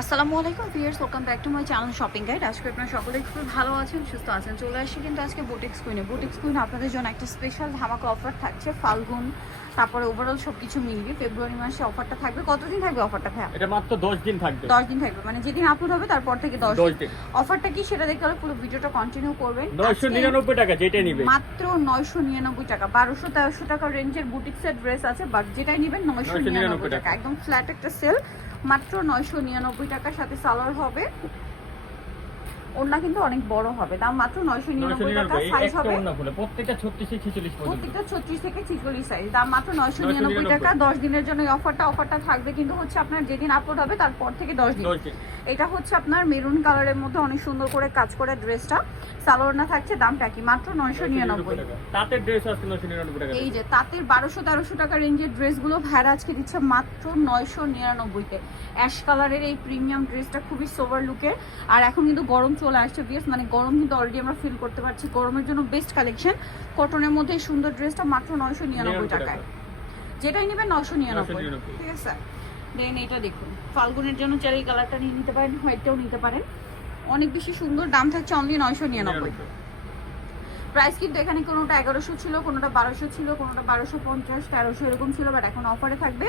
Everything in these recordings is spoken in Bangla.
আসসালামু আলাইকুম viewers, welcome back to my channel shopping guide. আজকে আপনারা সকলে খুব ভালো আছেন, সুস্থ আছেন। চলে আসছি কিন্তু আজকে বুটিক্স কুইনে আপনাদের জন্য একটা স্পেশাল ধামাকা অফার থাকছে। ফাল্গুন তারপরে ওভারঅল সবকিছু মিলিয়ে ফেব্রুয়ারি মাসে অফারটা থাকবে। কতদিন থাকবে অফারটা ভাইয়া? এটা মাত্র 10 দিন থাকবে। 10 দিন থাকবে, মানে যেদিন আপলোড হবে তারপর থেকে 10 দিন। অফারটা কি সেটা দেখতে হলে পুরো ভিডিওটা কন্টিনিউ করবেন। 999 টাকা যেটা নিবে মাত্র 999 টাকা। 1200-1300 টাকা রেঞ্জের বুটিক্সের ড্রেস আছে, বাট যেটাই নেবেন 999 টাকা। একদম ফ্ল্যাট একটা সেল, মাত্র 999 টাকার সাথে সালোয়ার হবে। ওড়না কিন্তু অনেক বড় হবে, দাম মাত্র 999 টাকা। সাইজ হবে প্রত্যেকটা 36 থেকে 46 পর্যন্ত, প্রত্যেকটা 36 থেকে 46 সাইজ, দাম মাত্র 999 টাকা। 10 দিনের জন্য এই অফারটা থাকবে, কিন্তু হচ্ছে আপনার যেদিন আপলোড হবে তারপর থেকে 10 দিন। এটা হচ্ছে আপনার মেরুন কালারের মধ্যে অনেক সুন্দর করে কাজ করে ড্রেসটা। সালোয়ার না থাকছে, দামটা কি মাত্র 999 টাকা। তাতের ড্রেস আছে 999 টাকা। এই যে তাতের 1200-1300 টাকা রেঞ্জের ড্রেসগুলো ভাইরা আজকে দিচ্ছে মাত্র 999 তে। অ্যাশ কালারের এই প্রিমিয়াম ড্রেসটা খুবই সোভার লুকের। আর এখন কিন্তু গরম চলে আসছে বিয়াস, মানে গরম কিন্তু অলরেডি আমরা ফিল করতে পারছি। গরমের জন্য বেস্ট কালেকশন। কটনের মধ্যে এই সুন্দর ড্রেসটা মাত্র 999 টাকায়। যেটাই নেবেন 999, ঠিক আছে। দেন এটা দেখুন, ফাল্গুনের জন্য চাইলে এই কালারটা নিয়ে নিতে পারেন, হোয়াইটটাও নিতে পারেন। অনেক বেশি সুন্দর, দাম থাকছে অনলি 999। প্রাইস কিন্তু এখানে কোনোটা 1100 ছিল, কোনোটা 1200 ছিল, কোনোটা 1250, 1300 এরকম ছিল, বাট এখন অফারে থাকবে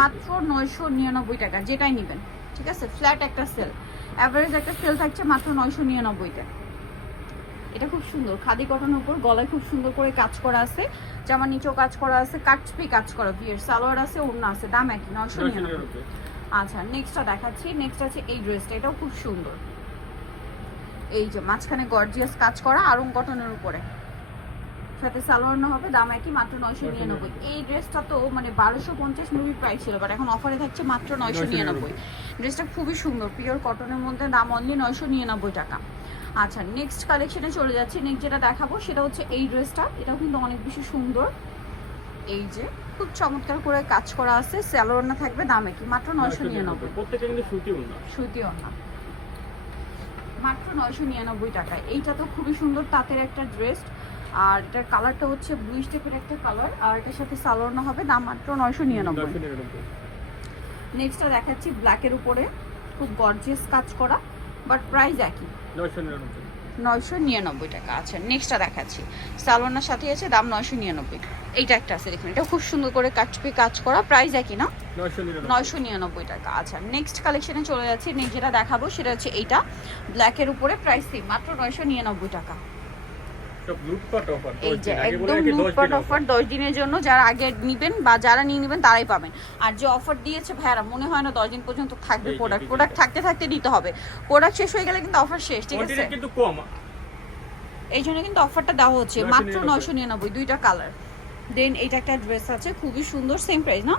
মাত্র 999 টাকা। যেটাই নেবেন, ঠিক আছে। ফ্ল্যাট একটা সেল, অ্যাভারেজ একটা সেল থাকছে মাত্র 999 তে। এটা খুব সুন্দর খাদি কটনের উপর, গলায় খুব সুন্দর করে কাজ করা আছে, জামা নিচেও কাজ করা আছে, কাটছপি কাজ করা, বিয়ের সালোয়ার আছে, ওড়না আছে, দাম একই 999। আচ্ছা, নেক্সটটা দেখাচ্ছি। নেক্সট আছে এই ড্রেসটা, এটাও খুব সুন্দর। এই যে মাঝখানে গর্জিয়াস কাজ করা আরং কটনের উপরে, সাথে সালোয়ার না হবে, দাম একই মাত্র 999। এই ড্রেসটা তো মানে 1250 মুভি প্রাইস ছিল, বাট এখন অফারে থাকছে মাত্র 999। ড্রেসটা খুবই সুন্দর, পিওর কটনের মধ্যে, দাম অনলি 999 টাকা। আচ্ছা, নেক্সট কালেকশনে চলে যাচ্ছি। নেক্সট যেটা দেখাবো সেটা হচ্ছে এই ড্রেসটা। এটাও কিন্তু অনেক বেশি সুন্দর। এই যে খুব চমৎকার করে কাজ করা আছে, সালোয়ার না থাকবে, দাম একই মাত্র 999। প্রত্যেকটা কিন্তু সুতি ওড়না, সুতি ওড়না, মাত্র 999 টাকায়। এইটা তো খুবই সুন্দর তাঁতের একটা ড্রেস, আর এটার কালারটা হচ্ছে ব্লু স্টেপের একটা কালার, আর এটার সাথে সালোয়ার হবে, দাম মাত্র 999। নেক্সটটা দেখাচ্ছি ব্ল্যাকের উপরে, খুব গর্জিয়াস কাজ করা, বাট প্রাইস একই 999 টাকা। আচ্ছা, নেক্সটটা দেখাচ্ছি, সালোয়ারের সাথে আছে, দাম 999। এইটা একটা আছে দেখুন, এটা খুব সুন্দর করে কাটপি কাজ করা, প্রাইস একই না, 999 টাকা। আচ্ছা, নেক্সট কালেকশনে চলে যাচ্ছি। নেক্সট যেটা দেখাবো সেটা হচ্ছে এইটা, ব্ল্যাকের উপরে, প্রাইস সেম, মাত্র 999 টাকা। এই যে একদম লুটপাট অফার 10 দিনের জন্য। যারা আগে নিবেন বা যারা নিয়ে নেবেন তারাই পাবেন। আর যে অফার দিয়েছে ভাইরা, মনে হয় না 10 দিন পর্যন্ত থাকবে প্রোডাক্ট থাকতে থাকতে নিতে হবে। প্রোডাক্ট শেষ হয়ে গেলে কিন্তু অফার শেষ, ঠিক আছে। কিন্তু কম, এই জন্য কিন্তু অফারটা দেওয়া হচ্ছে মাত্র 999, দুইটা কালার। দেন এইটা একটা ড্রেস আছে খুবই সুন্দর, সেম প্রাইস না,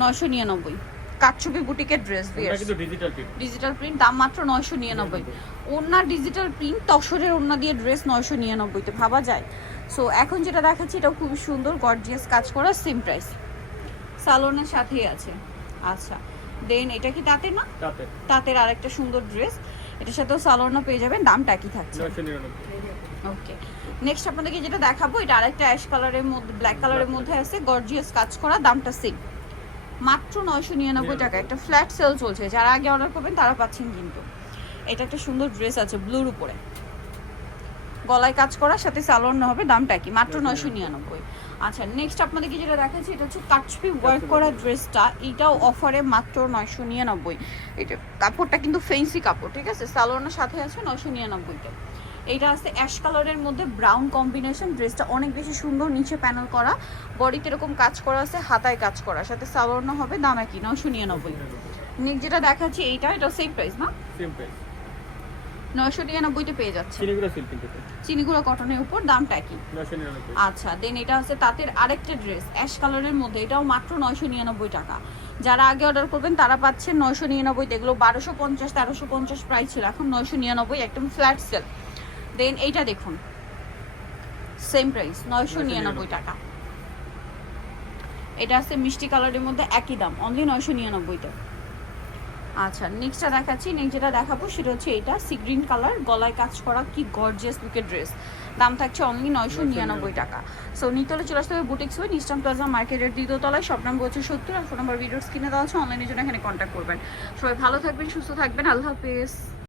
999। কাটছবি বুটিকের ড্রেস, ডিজিটাল প্রিন্ট, দাম মাত্র 999। ওড়না ডিজিটাল প্রিন্ট, তসরের ওড়না দিয়ে ড্রেস 999 তে, ভাবা যায়। সো এখন যেটা দেখাচ্ছি এটাও খুবই সুন্দর, গর্জিয়াস কাজ করা, সেম প্রাইস, সালোয়ারের সাথেই আছে। আচ্ছা, দেন এটা কি তাঁতের না, তাঁতের আরেকটা সুন্দর ড্রেস, এটার সাথেও সালোয়ার পেয়ে যাবেন, দামটা কি থাকছে 999। ওকে, নেক্সট আপনাদেরকে যেটা দেখাবো, এটা আরেকটা অ্যাশ কালারের মধ্যে, ব্ল্যাক কালারের মধ্যে আছে, গর্জিয়াস কাজ করা, দামটা সেম, মাত্র 999 টাকা। একটা ফ্ল্যাট সেল চলছে, যারা আগে অর্ডার করবেন তারা পাচ্ছেন কিন্তু। এটা একটা সুন্দর ড্রেস আছে ব্লুর উপরে, গলায় কাজ করার সাথে সালোয়ার হবে, দামটা কি মাত্র 999। আচ্ছা, নেক্সট আপনাদেরকে যেটা দেখাচ্ছি এটা হচ্ছে কাটছবি ওয়ার্ক করা ড্রেসটা, এটাও অফারে মাত্র 999। এটা কাপড়টা কিন্তু ফেন্সি কাপড়, ঠিক আছে, সালোয়ারের সাথে আছে 999 তে। এইটা আছে অ্যাশ কালারের মধ্যে ব্রাউন কম্বিনেশন, ড্রেসটা অনেক বেশি সুন্দর, নিচে প্যানেল করা, বডিতে এরকম কাজ করা আছে, হাতায় কাজ করা, সাথে সালোয়ার হবে, দাম একই 999। নেক্সট যেটা দেখাচ্ছি এটা সেম প্রাইস না, সেম প্রাইস 999 তে পেয়ে যাচ্ছে। চিনিগুড়া কটনের উপর, দামটা একই 999। আচ্ছা, দেন এটা হচ্ছে তাঁতের আরেকটা ড্রেস অ্যাশ কালারের মধ্যে, এটাও মাত্র 999 টাকা। যারা আগে অর্ডার করবেন তারা পাচ্ছেন 999। এগুলো 1250, 1350 প্রাইস ছিল, এখন 999, একদম ফ্ল্যাট সেল। দেন এইটা দেখুন, সেম প্রাইস 999 টাকা। এটা আছে মিষ্টি কালারের মধ্যে, একই দাম, অনলি 999 তে। আচ্ছা নেক্সটটা দেখাচ্ছি, নেক্সট যেটা দেখাবো সেটা হচ্ছে এটা সি গ্রিন কালার, গলায় কাজ করা, কি গর্জিয়াস লুকের ড্রেস। দাম থাকছে অনলি 999 টাকা। সো নিতলে চলে আসতে হবে বুটিক্স ওয়ে, ইস্টার্ন প্লাজা মার্কেটের দ্বিতীয় তলায়, শপ নাম্বার হচ্ছে 70 আর ফোন নাম্বার ভিডিওস কিনে দেওয়া হচ্ছে, অনলাইনের জন্য এখানে কন্ট্যাক্ট করবেন। সবাই ভালো থাকবেন, সুস্থ থাকবেন, আল্লাহ হাফেজ।